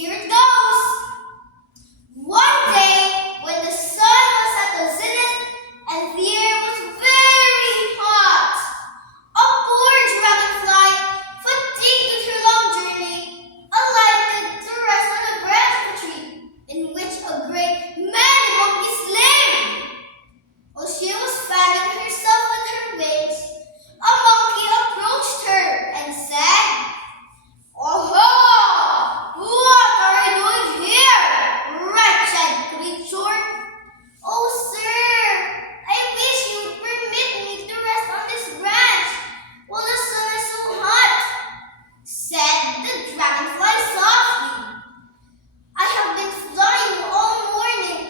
Here it goes. One day, when the sun was at the zenith and the air was very hot, a poor dragonfly, fatigued with her long journey, alighted to rest on a branch of a tree in which a great many monkeys lived. While she was fanning herself with her wings, a monkey approached her and said, "Oh, what are you doing here, wretched creature?" "Oh, sir, I wish you would permit me to rest on this branch while the sun is so hot," said the dragonfly softly. "I have been flying all morning,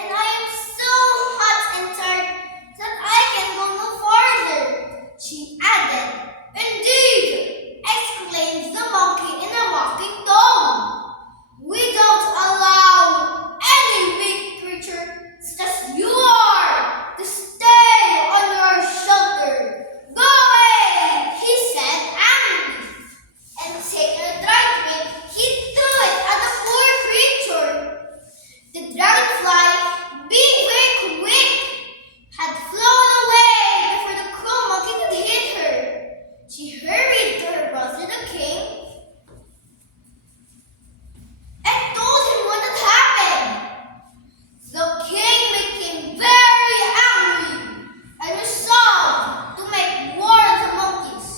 and I am so hot and tired that I can go no farther," she added. "Indeed," exclaimed the monkey in a mocking tone, "we don't allow any weak creature such as you are to stay under our shelter. Go away," he said angrily, and taking a dry twig, he threw it at the poor creature. The dragonfly, being very quick, had flown away before the cruel monkey could hit her. She hurried to her brother the king and told him what had happened. The king became very angry and resolved to make war on the monkeys.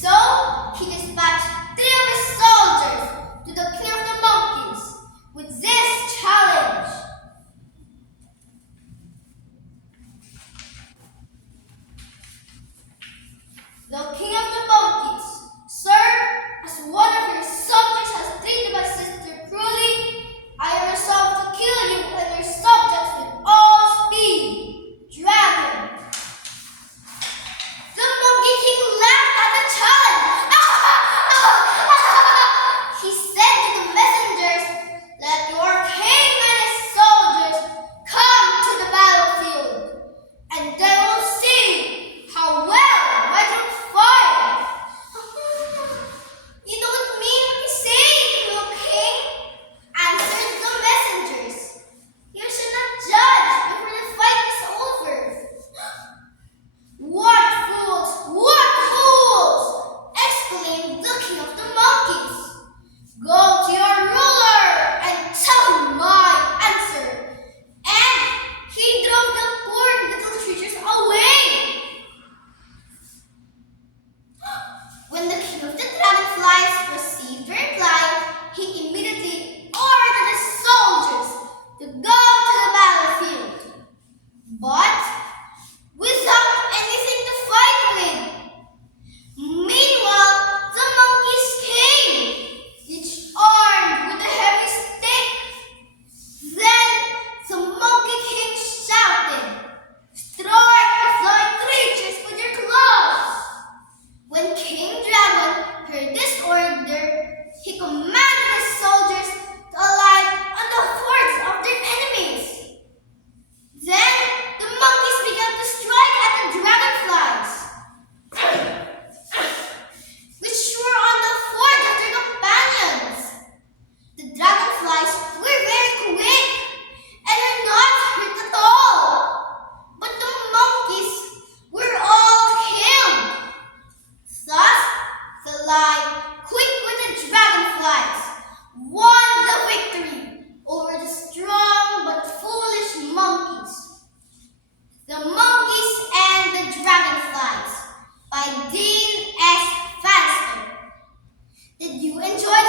So he dispatched 3 of his soldiers to the king of the monkeys with this challenge. The king of the monkeys, "Sir, as one of your subjects has treated my sister cruelly, I am resolved to kill you and your subjects with all speed. Dragon." The monkey king laughed at the challenge. He said to the messengers, "Let your king and his soldiers come to the battlefield, and then we'll see how well I can fight." "You don't mean what you say, cruel king," answered the messengers. "You should not judge before the fight is over." "What fools! What fools!" exclaimed the king of the monkeys. "Go to your ruler and tell him my answer." And he drove the poor little creatures away. When the king of the dragonflies received the reply, he immediately ordered his soldiers to go to the battlefield, but without anything to fight with. Meanwhile, the monkeys came, each armed with a heavy stick. Then the monkey king shouted, "Strike the flying creatures with your claws!" When King Dragon heard this order, he commanded his soldiers to alight on the hordes of their enemies. Then the monkeys began to strike at the dragonflies, which were on the hordes of their companions. The dragonflies were very quick and were not hurt at all, but the monkeys were all killed. Thus, the light, quick-witted dragonflies won the victory over the strong but foolish monkeys. The Monkeys and the Dragonflies by Dean S. Fanster. Did you enjoy